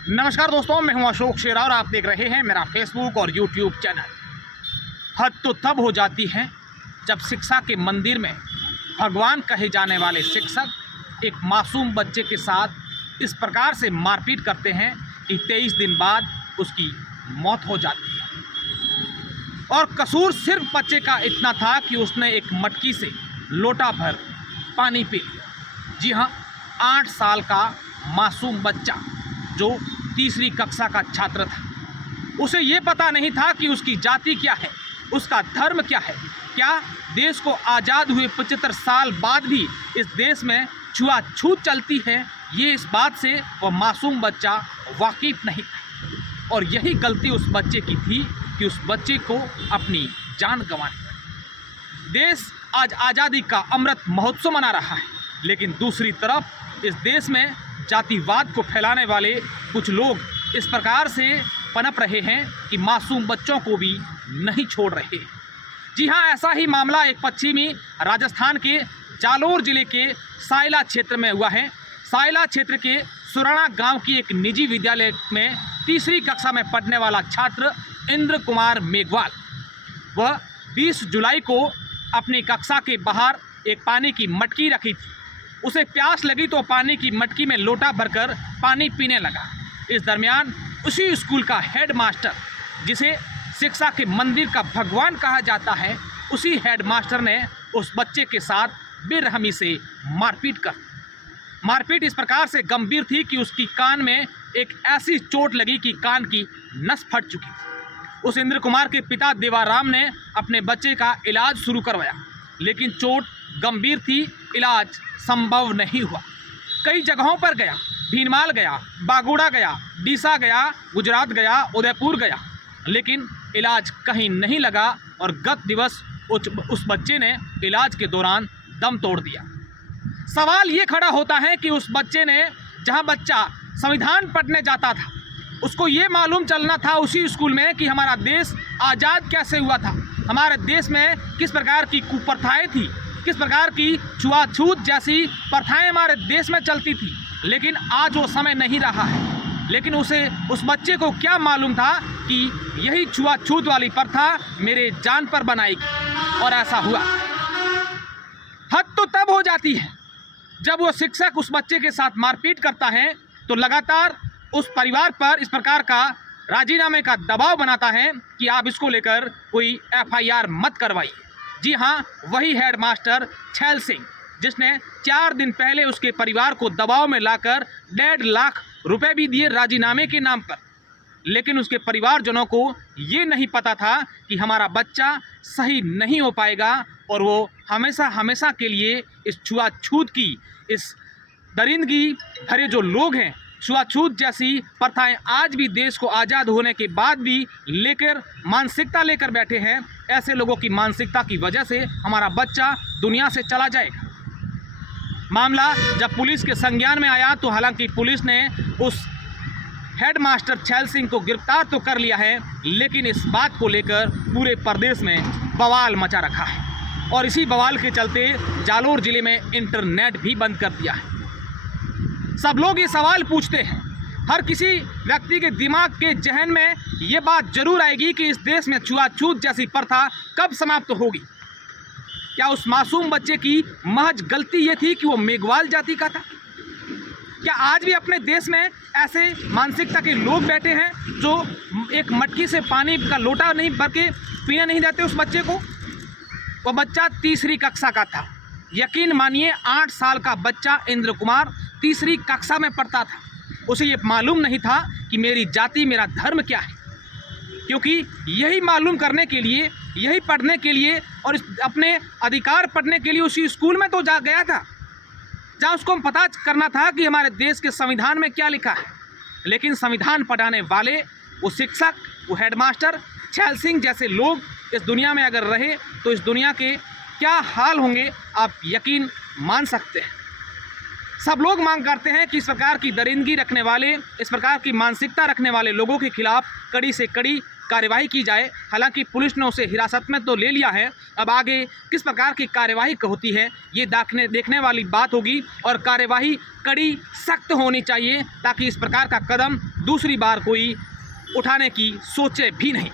नमस्कार दोस्तों, मैं हूं अशोक शेरा और आप देख रहे हैं मेरा फेसबुक और यूट्यूब चैनल। हद तो तब हो जाती है जब शिक्षा के मंदिर में भगवान कहे जाने वाले शिक्षक एक मासूम बच्चे के साथ इस प्रकार से मारपीट करते हैं कि 23 दिन बाद उसकी मौत हो जाती है। और कसूर सिर्फ बच्चे का इतना था कि उसने एक मटकी से लोटा भर पानी पी लिया। जी हाँ, 8 साल का मासूम बच्चा जो तीसरी कक्षा का छात्र था। उसे ये पता नहीं था कि उसकी जाति क्या है, उसका धर्म क्या है। क्या देश को आज़ाद हुए 75 साल बाद भी इस देश में छुआछूत चलती है, ये इस बात से वह मासूम बच्चा वाकिफ नहीं था। और यही गलती उस बच्चे की थी कि उस बच्चे को अपनी जान गंवानी पड़ी। देश आज आज़ादी का अमृत महोत्सव मना रहा है, लेकिन दूसरी तरफ इस देश में जातिवाद को फैलाने वाले कुछ लोग इस प्रकार से पनप रहे हैं कि मासूम बच्चों को भी नहीं छोड़ रहे। जी हाँ, ऐसा ही मामला एक पश्चिमी राजस्थान के जालोर जिले के सायला क्षेत्र में हुआ है। सायला क्षेत्र के सुराणा गांव की एक निजी विद्यालय में तीसरी कक्षा में पढ़ने वाला छात्र इंद्र कुमार मेघवाल, वह 20 जुलाई को अपनी कक्षा के बाहर एक पानी की मटकी रखी थी। उसे प्यास लगी तो पानी की मटकी में लोटा भरकर पानी पीने लगा। इस दरमियान उसी स्कूल का हेड मास्टर, जिसे शिक्षा के मंदिर का भगवान कहा जाता है, उसी हेड मास्टर ने उस बच्चे के साथ बेरहमी से मारपीट इस प्रकार से गंभीर थी कि उसकी कान में एक ऐसी चोट लगी कि कान की नस फट चुकी थी। उस इंद्र कुमार के पिता देवाराम ने अपने बच्चे का इलाज शुरू करवाया, लेकिन चोट गंभीर थी, इलाज संभव नहीं हुआ। कई जगहों पर गया, भीनमाल गया, बागोड़ा गया, डीसा गया, गुजरात गया, उदयपुर गया, लेकिन इलाज कहीं नहीं लगा। और गत दिवस उस बच्चे ने इलाज के दौरान दम तोड़ दिया। सवाल ये खड़ा होता है कि उस बच्चे ने, जहां बच्चा संविधान पढ़ने जाता था, उसको ये मालूम चलना था उसी स्कूल में कि हमारा देश आज़ाद कैसे हुआ था, हमारे देश में किस प्रकार की कुप्रथाएं थी, किस प्रकार की छुआछूत जैसी प्रथाएं हमारे देश में चलती थी। लेकिन आज वो समय नहीं रहा है। लेकिन उस बच्चे को क्या मालूम था कि यही छुआछूत वाली प्रथा मेरे जान पर बनाएगी, और ऐसा हुआ। हद तो तब हो जाती है जब वो शिक्षक उस बच्चे के साथ मारपीट करता है तो लगातार उस परिवार पर इस प्रकार का राजीनामे का दबाव बनाता है कि आप इसको लेकर कोई FIR मत करवाइए। जी हाँ, वही हेड मास्टर छैल सिंह, जिसने 4 दिन पहले उसके परिवार को दबाव में लाकर 1.5 लाख रुपए भी दिए राजीनामे के नाम पर। लेकिन उसके परिवारजनों को ये नहीं पता था कि हमारा बच्चा सही नहीं हो पाएगा और वो हमेशा हमेशा के लिए इस छुआछूत की, इस दरिंदगी भरे जो लोग हैं, छुआछूत जैसी प्रथाएं आज भी देश को आज़ाद होने के बाद भी मानसिकता लेकर बैठे हैं। ऐसे लोगों की मानसिकता की वजह से हमारा बच्चा दुनिया से चला जाएगा। मामला जब पुलिस के संज्ञान में आया तो हालांकि पुलिस ने उस हेड मास्टर छैल सिंह को गिरफ्तार तो कर लिया है, लेकिन इस बात को लेकर पूरे प्रदेश में बवाल मचा रखा है। और इसी बवाल के चलते जालोर जिले में इंटरनेट भी बंद कर दिया है। सब लोग ये सवाल पूछते हैं, हर किसी व्यक्ति के दिमाग के जहन में ये बात जरूर आएगी कि इस देश में छुआछूत जैसी प्रथा कब समाप्त होगी। क्या उस मासूम बच्चे की महज गलती ये थी कि वो मेघवाल जाति का था? क्या आज भी अपने देश में ऐसे मानसिकता के लोग बैठे हैं जो एक मटकी से पानी का लोटा नहीं भर के पीने नहीं देते उस बच्चे को? वो बच्चा तीसरी कक्षा का था। यकीन मानिए, 8 साल का बच्चा इंद्र कुमार तीसरी कक्षा में पढ़ता था। उसे ये मालूम नहीं था कि मेरी जाति, मेरा धर्म क्या है, क्योंकि यही मालूम करने के लिए, यही पढ़ने के लिए और अपने अधिकार पढ़ने के लिए उसी स्कूल में तो जा गया था, जहाँ उसको पता करना था कि हमारे देश के संविधान में क्या लिखा है। लेकिन संविधान पढ़ाने वाले, वो शिक्षक, वो हेडमास्टर छैल सिंह जैसे लोग इस दुनिया में अगर रहे तो इस दुनिया के क्या हाल होंगे आप यकीन मान सकते हैं। सब लोग मांग करते हैं कि इस प्रकार की दरिंदगी रखने वाले, इस प्रकार की मानसिकता रखने वाले लोगों के खिलाफ कड़ी से कड़ी कार्यवाही की जाए। हालांकि पुलिस ने उसे हिरासत में तो ले लिया है, अब आगे किस प्रकार की कार्यवाही होती है ये देखने वाली बात होगी और कार्यवाही कड़ी सख्त होनी चाहिए ताकि इस प्रकार का कदम दूसरी बार कोई उठाने की सोचे भी नहीं।